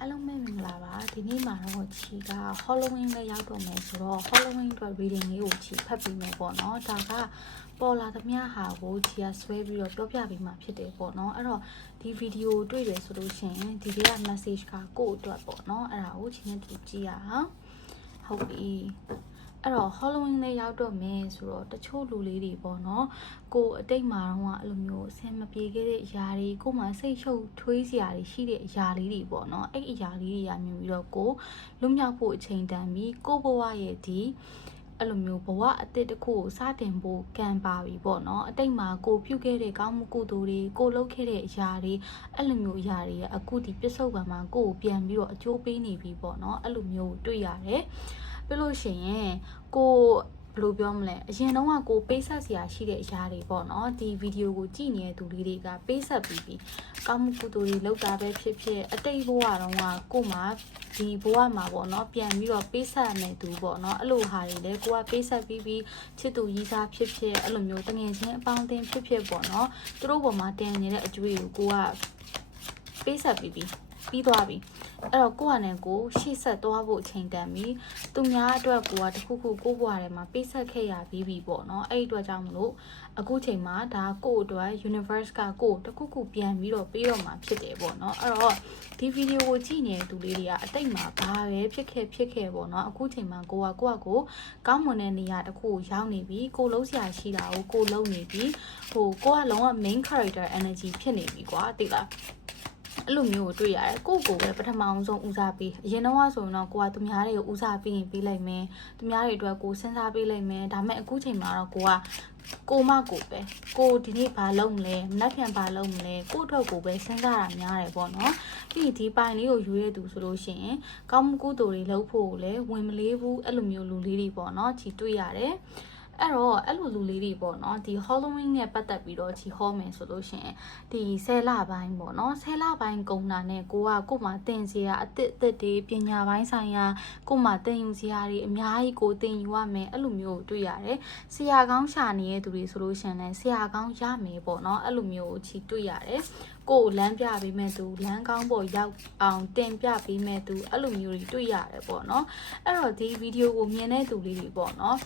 အားလုံးပဲမင်္ဂလာပါဒီနေ့မှာတော့ချီက Halloween လည်းရောက်တော့မယ်ဆိုတော့ Halloween အတွက် reading လေးကိုချီဖတ်ပြီးမယ်ပေါ့နော်ဒါကပေါ်လာသမျှဟာကိုချီကဆွဲပြီးတော့ပြောပြပေးမှာဖြစ်တယ်ပေါ့နော်အဲ့တော့ဒီဗီဒီယိုတွေ့တယ်ဆိုလို့ရှိရင်ဒီထဲက message ကကိုယ့်အတွက်ပေါ့နော်အဲ့ဒါကိုချီနဲ့တူကြည့်ရအောင်ဟုတ်ပြီ အဲ့တော့ Halloween လေးရောက်တော့မယ်ဆိုတော့တချို့လူလေးတွေပေါ့နော်ကိုအတိတ်မှာတော့အဲ့လိုမျိုးအဆင်မပြေခဲ့တဲ့အရာတွေကိုမှစိတ်ရှုပ်ထွေးစရာတွေရှိတဲ့အရာလေးတွေပေါ့နော်အဲ့အရာလေးတွေကမြင်ပြီးတော့ကိုလွတ်မြောက်ဖို့အချိန်တန်ပြီးကိုဘဝရဲ့ဒီအဲ့လိုမျိုးဘဝအသစ်တစ်ခုကိုစတင်ဖို့ကံပါပြီပေါ့နော်အတိတ်မှာကိုပြုတ်ခဲ့တဲ့ကောင်းမှုကုသိုလ်တွေကိုလုပ်ခဲ့တဲ့အရာတွေအဲ့လိုမျိုးအရာတွေကအခုဒီပစ္စုပန်မှာကိုကိုပြန်ပြီးတော့အကျိုးပေးနေပြီပေါ့နော်အဲ့လိုမျိုးတွေ့ရတယ် ပြလို့ရှိရင်ကိုဘယ်လိုပြောမလဲအရင်တော့ကကိုပေးဆက်စရာရှိတဲ့အရာတွေပေါ့နော်ဒီဗီဒီယိုကိုကြည့်နေတဲ့သူလေးတွေကပေးဆက်ပြီးပြီကောင်းမှုကုသိုလ်တွေလုပ်တာပဲဖြစ်ဖြစ်အတိတ်ဘဝတုန်းကကို့မှာဒီဘဝမှာပေါ့နော်ပြန်ပြီးတော့ပေးဆက်နေသူပေါ့နော်အဲ့လိုဟာတွေလည်းကိုကပေးဆက်ပြီးပြီးချစ်သူရည်စားဖြစ်ဖြစ်အဲ့လိုမျိုးတငယ်ချင်းအပေါင်းအသင်းဖြစ်ဖြစ်ပေါ့နော်သူတို့ပေါ်မှာတင်နေတဲ့အကျွေးကိုကိုကပေးဆက်ပြီးပြီး ပြီးသွားပြီအဲ့တော့ကိုကနဲ့ကိုရှေ့ဆက်သွားဖို့အချိန်တန်ပြီသူများအတွက်ကိုကတခုခုကိုဘွားထဲမှာပေးဆက်ခဲ့ရပြီးပြီပေါ့နော်အဲ့ဒီအတွက်ကြောင့်မလို့အခုချိန်မှာဒါကို့အတွက် universe ကကို့တခုခုပြန်ပြီးတော့ပေးတော့မှာဖြစ်တယ်ပေါ့နော်အဲ့တော့ဒီဗီဒီယိုကိုကြည့်နေတဲ့သူလေးတွေကအတိတ်မှာဘာပဲဖြစ်ခဲ့ဖြစ်ခဲ့ပေါ့နော်အခုချိန်မှာကိုကကိုကကိုကောင်းမွန်တဲ့နေရာတစ်ခုကိုရောက်နေပြီကိုလုံးစရာရှိတာကိုကိုလုံးနေပြီဟိုကိုကလုံးဝ main character energy ဖြစ်နေပြီကွာသိလား အဲ့လိုမျိုးကိုတွေ့ရတယ်ကိုယ့်ကိုယ်ပဲပထမအောင်ဆုံးဦးစားပေးအရင်တော့ဆိုရင်တော့ကိုကသူများတွေကိုဦးစားပေးရင်ပေးလိုက်မယ်သူများတွေအတွက်ကိုစဉ်းစားပေးလိုက်မယ်ဒါပေမဲ့အခုချိန်မှာတော့ကိုကကိုမကိုပဲကိုဒီနေ့ဘာလုပ်မလဲမနှက်ဖြန်ဘာလုပ်မလဲကို့အတွက်ကိုပဲစဉ်းစားတာများတယ်ပေါ့နော်ပြီးရင်ဒီပိုင်လေးကိုယူရတူဆိုလို့ရှိရင်ကောင်းမှုကုသိုလ်တွေလုပ်ဖို့လည်းဝင်မလေးဘူးအဲ့လိုမျိုးလူလေးတွေပေါ့နော်ချီတွေ့ရတယ် အဲ့တော့အဲ့လိုလူလေးတွေပေါ့နော်ဒီ Halloween နဲ့ပတ်သက်ပြီးတော့ချီဟောမယ်ဆိုလို့ရှိရင်ဒီ10လပိုင်းပေါ့နော်10လပိုင်းကုံတာနဲ့ကိုကကို့မှာတင်စရာအစ်စ်အစ်တွေပညာပိုင်းဆိုင်ရာကို့မှာတင်ယူစရာတွေအများကြီးကိုတင်ယူရမယ်အဲ့လိုမျိုးတွေ့ရတယ်ဆရာကောင်းရှာနေတဲ့သူတွေဆိုလို့ရှိရင်လည်းဆရာကောင်းရမယ်ပေါ့နော်အဲ့လိုမျိုးချီတွေ့ရတယ် ကိုလမ်းပြပေးမဲ့သူလမ်းကောင်းပေါ်ရောက်အောင်တင်ပြပေးမဲ့သူအဲ့လိုမျိုးတွေတွေ့ရတယ်ပေါ့နော်အဲ့တော့ဒီဗီဒီယိုကိုမြင်တဲ့သူလေးတွေပေါ့နော်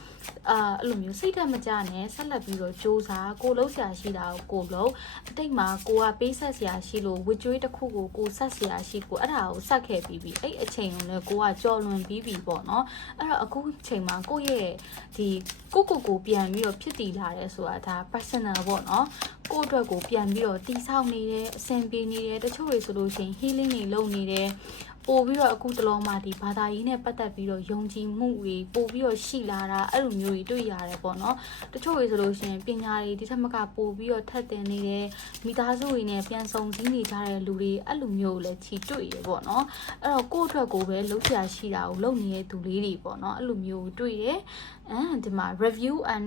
အာအဲ့လိုမျိုးစိတ်ဓာတ်မကြနဲ့ဆက်လက်ပြီးတော့စူးစမ်းကိုလုံးဆရာရှိတာကိုကိုလုံးအတိတ်မှာကိုကပေးဆက်ဆရာရှိလို့ဝစ်ကြွေးတစ်ခုကိုကိုဆက်ဆရာရှိကိုအဲ့ဒါကိုဆက်ခဲ့ပြီးပြီအဲ့အချိန်ကိုလည်းကိုကကြော်လွန်ပြီးပြီပေါ့နော်အဲ့တော့အခုချိန်မှာကိုရဲ့ဒီကိုကိုကိုပြန်ပြီးတော့ဖြစ်တည်လာတယ်ဆိုတာဒါ personal ပေါ့နော် ကိုအတွက်ကိုပြန်ပြီးတော့တိဆောက်နေတယ်အဆင်ပြေနေတယ်တချို့တွေဆိုလို့ရှိရင် healing တွေလုပ်နေတယ်ပို့ပြီးတော့အခုတလုံးမှဒီဘာသာရေးနဲ့ပတ်သက်ပြီးတော့ယုံကြည်မှုတွေပို့ပြီးတော့ရှိလာတာအဲ့လိုမျိုးတွေတွေ့ရတယ်ပေါ့နော်တချို့တွေဆိုလို့ရှိရင်ပညာတွေဒီထက်မကပို့ပြီးတော့ထက်တင်နေတယ်မိသားစုတွေနဲ့ပြန်ဆုံစည်းနေကြတဲ့လူတွေအဲ့လိုမျိုးကိုလည်းချီတွေ့ရပေါ့နော်အဲ့တော့ကိုယ့်အတွက်ကိုပဲလုပ်ရရှိတာကိုလုပ်နေတဲ့သူလေးတွေပေါ့နော်အဲ့လိုမျိုးကိုတွေ့တယ်အဲဒီမှာ review and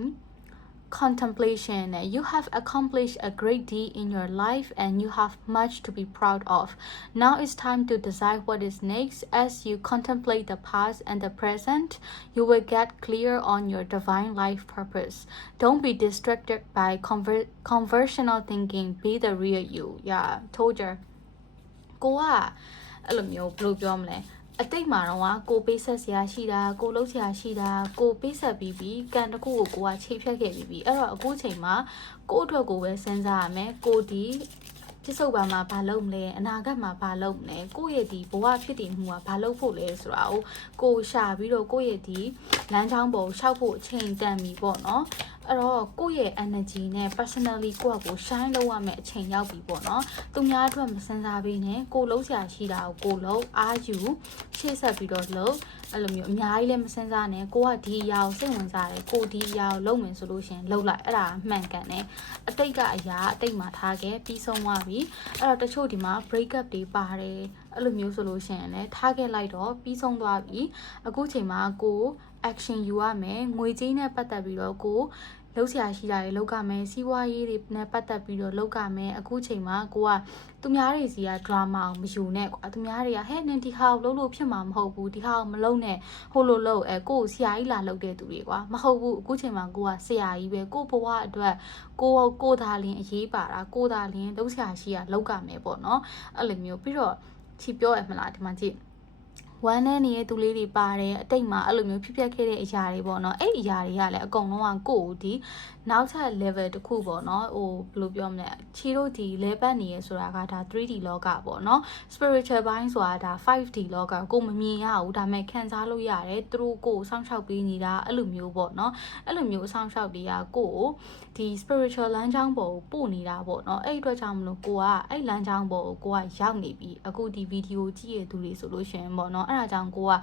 contemplation you have accomplished a great deed in your life and you have much to be proud of now it's time to decide what is next as you contemplate the past and the present you will get clear on your divine life purpose don't be distracted by conver- conversational thinking be the real you yeah told you ကိုကအဲ့လိုမျိုးဘယ်လိုပြောမလဲ အတိတ်မှာတော့ကိုပေးဆက်ဆရာရှိတာကိုလှုပ်ဆရာရှိတာကိုပေးဆက်ပြီးပြီးကံတစ်ခုကိုကိုကချိတ်ဖြတ်ခဲ့ပြီးပြီးအဲ့တော့အခုချိန်မှာကို့အတွက်ကိုပဲစဉ်းစားရမယ်ကိုဒီပြစ္ဆုတ်ပါမှာဘာလုပ်မလဲအနာဂတ်မှာဘာလုပ်မလဲကိုယ့်ရဲ့ဒီဘဝဖြစ်တည်မှုကဘာလုပ်ဖို့လဲဆိုတာကိုကိုရှာပြီးတော့ကိုယ့်ရဲ့ဒီလမ်းကြောင်းပေါ်ရှောက်ဖို့အချိန်တန်ပြီပေါ့နော် အဲ့တော့ကိုယ့်ရဲ့ energy နဲ့ personally ကိုယ့်အကို shine လုပ်ရမယ့်အချိန်ရောက်ပြီပေါ့နော်သူများအတွက်မစင်စားပေးနဲ့ကိုလုံးဆရာရှိတာကိုကိုလုံးအားယူရှေ့ဆက်ပြီးတော့လုံးအဲ့လိုမျိုးအများကြီးလည်းမစင်စားနဲ့ကိုကဒီအရာကိုစိတ်ဝင်စားတယ်ကိုဒီအရာကိုလုပ်မယ်ဆိုလို့ရှင်လုပ်လိုက်အဲ့ဒါမှန်ကန်တယ်အတိတ်ကအရာအတိတ်မှာထားခဲ့ပြီးဆုံးသွားပြီအဲ့တော့တချို့ဒီမှာ break up တွေပါတယ်အဲ့လိုမျိုးဆိုလို့ရှိရင်လည်းထားခဲ့လိုက်တော့ပြီးဆုံးသွားပြီအခုချိန်မှာကို action ယူရမယ်ငွေကြေးနဲ့ပတ်သက်ပြီးတော့ကိုလောက်ဆရာရှိတာတွေလောက်ကမယ်စီးပွားရေးတွေနဲ့ပတ်သက်ပြီးတော့လောက်ကမယ်အခုချိန်မှာကိုကသူများတွေစီက drama ကိုမယူနဲ့ကွာသူများတွေကဟဲ့နင်ဒီဟာကိုလုပ်လို့ဖြစ်မှာမဟုတ်ဘူးဒီဟာကိုမလုပ်နဲ့ဟိုလိုလုပ်အဲကိုကိုဆရာကြီးလာလုပ်တဲ့သူတွေကွာမဟုတ်ဘူးအခုချိန်မှာကိုကဆရာကြီးပဲကိုဘဝအတွက်ကိုကိုသာလင်အရေးပါတာကိုသာလင်လောက်ဆရာရှိကလောက်ကမယ်ပေါ့နော်အဲ့လိုမျိုးပြီးတော့ချီပြောရမလားဒီမှာကြည့် ဝမ်းနဲ့နေတဲ့သူလေးတွေပါတယ်အတိတ်မှာအဲ့လိုမျိုးဖြစ်ပျက်ခဲ့တဲ့အရာတွေပေါ့နော်အဲ့ဒီအရာတွေကလည်းအကုန်လုံးကကိုယ့်ကိုဒီနောက်ထပ် level တစ်ခုပေါ့နော်ဟိုဘယ်လိုပြောမလဲချီတို့ဒီ level နေရဆိုတာကဒါ 3D လောကပေါ့နော် spiritual ဘိုင်းဆိုတာဒါ 5D လောကကိုမမြင်ရဘူးဒါပေမဲ့ခံစားလို့ရတယ်သူတို့ကိုစောင့်ရှောက်ပေးနေတာအဲ့လိုမျိုးပေါ့နော်အဲ့လိုမျိုးစောင့်ရှောက်တွေကကိုကိုဒီ spiritual လမ်းကြောင်းပေါ်ကိုပို့နေတာပေါ့နော်အဲ့ဒီအတွက်ကြောင့်မလို့ကိုကအဲ့လမ်းကြောင်းပေါ်ကိုကိုကရောက်နေပြီအခုဒီဗီဒီယိုကြည့်ရသူတွေဆိုလို့ရှိရင်ပေါ့နော်အဲ့ဒါကြောင့်ကိုက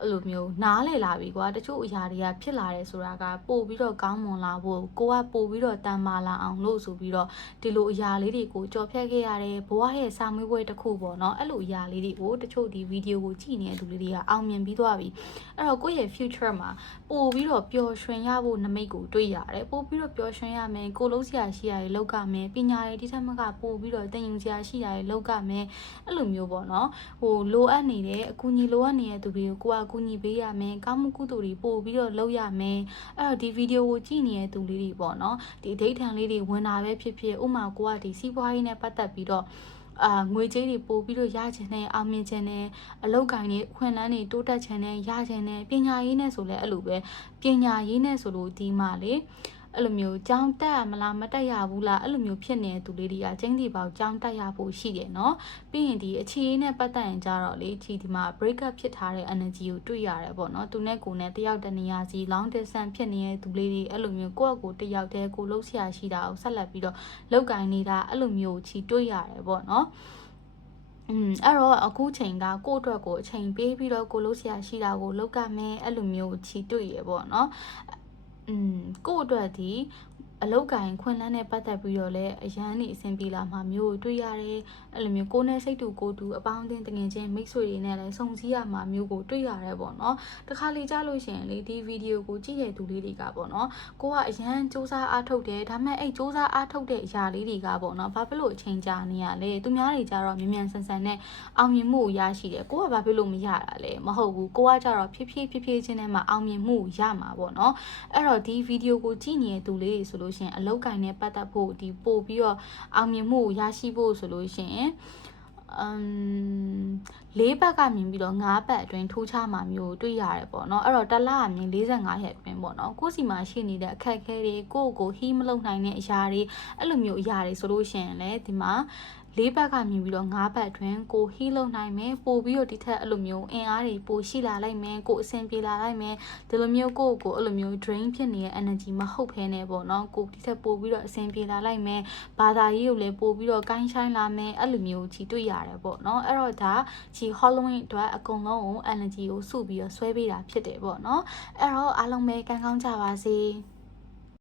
အဲ့လိုမျိုးနားလည်လာပြီကွာတချို့အရာတွေကဖြစ်လာတယ်ဆိုတာကပို့ပြီးတော့ကောင်းမွန်လာဖို့ကိုကပို့ပြီးတော့တန်မာလာအောင်လို့ဆိုပြီးတော့ဒီလိုအရာလေးတွေကိုကြော်ဖြတ်ခဲ့ရတယ်ဘဝရဲ့စာမေးပွဲတစ်ခုပေါ့နော်အဲ့လိုအရာလေးတွေကိုတချို့ဒီဗီဒီယိုကိုကြည့်နေတဲ့သူလေးတွေကအောင်မြင်ပြီးသွားပြီအဲ့တော့ကိုယ့်ရဲ့ future မှာပို့ပြီးတော့ပျော်ရွှင်ရဖို့နမိတ်ကိုတွေ့ရတယ်ပို့ပြီးတော့ပျော်ရွှင်ရမယ်ကိုလုံးစရာရှိရည်လောက်ကမယ်ပညာရေးဒီထက်မကပို့ပြီးတော့တင်ယူစရာရှိရည်လောက်ကမယ်အဲ့လိုမျိုးပေါ့နော်ဟိုလိုအပ်နေတဲ့အကူအညီလိုအပ်နေတဲ့သူတွေကိုကိုကအကူအညီပေးရမယ်ကောင်းမှုကုသိုလ်တွေပို့ပြီးတော့လုပ်ရမယ်အဲ့တော့ဒီဗီဒီယိုကိုကြည့်နေတဲ့သူလေးတွေပေါ့နော်ဒီအဓိဋ္ဌာန်လေးတွေဝင်တာပဲဖြစ်ဖြစ်ဥမာကိုကဒီစီးပွားရေးနဲ့ပတ်သက်ပြီးတော့အာငွေကြေးတွေပို့ပြီးတော့ရချင်တယ်အောင်မြင်ချင်တယ်အလောက်ကိုင်းတွေခွင်လန်းတွေတိုးတက်ချင်တယ်ရချင်တယ်ပညာရေးနဲ့ဆိုလဲအဲ့လိုပဲပညာရေးနဲ့ဆိုလို့ဒီမှာလေ အဲ့လိုမျိုးကြောင်းတက်ရမလားမတက်ရဘူးလားအဲ့လိုမျိုးဖြစ်နေတဲ့သူလေးတွေကကျင်းတီပေါက်ကြောင်းတက်ရဖို့ရှိတယ်เนาะပြီးရင်ဒီအခြေအနေနဲ့ပတ်သက်ရင်ကြတော့လေဒီဒီမှာ break up ဖြစ်ထားတဲ့ energy ကိုတွေ့ရတယ်ပေါ့เนาะသူနဲ့ကိုနဲ့တယောက်တနေရာစီ long distance ဖြစ်နေတဲ့သူလေးတွေအဲ့လိုမျိုးကိုယ့်အကိုတယောက်တည်းကိုလှုပ်ရှားရှိတာကိုဆက်လက်ပြီးတော့လောက်ကင်နေတာအဲ့လိုမျိုးချီတွေ့ရတယ်ပေါ့เนาะอืมအဲ့တော့အခုချိန်ကကိုယ့်အတွက်ကိုအချိန်ပေးပြီးတော့ကိုလို့ဆရာရှိတာကိုလောက်ကမယ်အဲ့လိုမျိုးချီတွေ့ရပေါ့เนาะ อืมကိုယ့် အတွက်ဒီအလောက်ကင်ခွင်လန်းနဲ့ပတ်သက်ပြီးတော့လည်းအရန်နေအဆင်ပြေလာမှာမျိုးကိုတွေ့ရတယ်အဲ့လိုမျိုးကိုယ်နဲ့စိတ်တူကိုယ်တူအပေါင်းအသင်းတငယ်ချင်းမိတ်ဆွေတွေနဲ့လည်းစုံစည်းရမှာမျိုးကိုတွေ့ရတယ်ပေါ့နော်တခါလေကြားလို့ရှိရင်လေဒီဗီဒီယိုကိုကြည့်ရတဲ့သူလေးတွေကပေါ့နော်ကိုကအရန်စူးစမ်းအားထုတ်တယ်ဒါပေမဲ့အဲ့စူးစမ်းအားထုတ်တဲ့အရာလေးတွေကပေါ့နော်ဘာဖြစ်လို့အချိန်ကြာနေရလဲသူများတွေကြတော့မြန်မြန်ဆန်ဆန်နဲ့အောင်မြင်မှုကိုရရှိတယ်ကိုကဘာဖြစ်လို့မရတာလဲမဟုတ်ဘူးကိုကကြတော့ဖြည်းဖြည်းဖြည်းဖြည်းချင်းနဲ့မှအောင်မြင်မှုရမှာပေါ့နော်အဲ့တော့ဒီဗီဒီယိုကိုကြည့်နေတဲ့သူလေးတွေဆိုလို့ရှိရင်အလောက်ကင်နဲ့ပတ်သက်ဖို့ဒီပို့ပြီးတော့အောင်မြင်မှုကိုရရှိဖို့ဆိုလို့ရှိရင်အမ်လေးဘက်ကမြင်ပြီးတော့၅ဘက်အတွင်းထိုးချမှာမျိုးတွေ့ရတယ်ပေါ့နော်အဲ့တော့တစ်လအမြင်45ရက်အတွင်းပေါ့နော်ကိုယ့်စီမှာရှိနေတဲ့အခက်အခဲတွေကိုယ့်ကိုဟီးမလုံနိုင်တဲ့အရာတွေအဲ့လိုမျိုးအရာတွေဆိုလို့ရှိရင်လည်းဒီမှာ လေးဘက်ကမြင်ပြီးတော့ငါးဘက်အတွင်းကိုဟီးလုံနိုင်မယ်ပို့ပြီးတော့ဒီထက်အဲ့လိုမျိုးအင်အားတွေပိုရှိလာလိုက်မယ်ကိုအဆင်ပြေလာလိုက်မယ်ဒီလိုမျိုးကိုကိုအဲ့လိုမျိုး drain ဖြစ်နေတဲ့ energy မဟုတ်ဖ ೇನೆ ပေါ့နော်ကိုဒီထက်ပို့ပြီးတော့အဆင်ပြေလာလိုက်မယ်ဘာသာရေးကိုလည်းပို့ပြီးတော့ကိုင်းဆိုင်လာမယ်အဲ့လိုမျိုးကြီးတွေ့ရတယ်ပေါ့နော်အဲ့တော့ဒါကြီး Halloween အတွက်အကုန်လုံးကို energy ကိုစုပြီးတော့ဆွဲပေးတာဖြစ်တယ်ပေါ့နော်အဲ့တော့အားလုံးပဲကံကောင်းကြပါစေ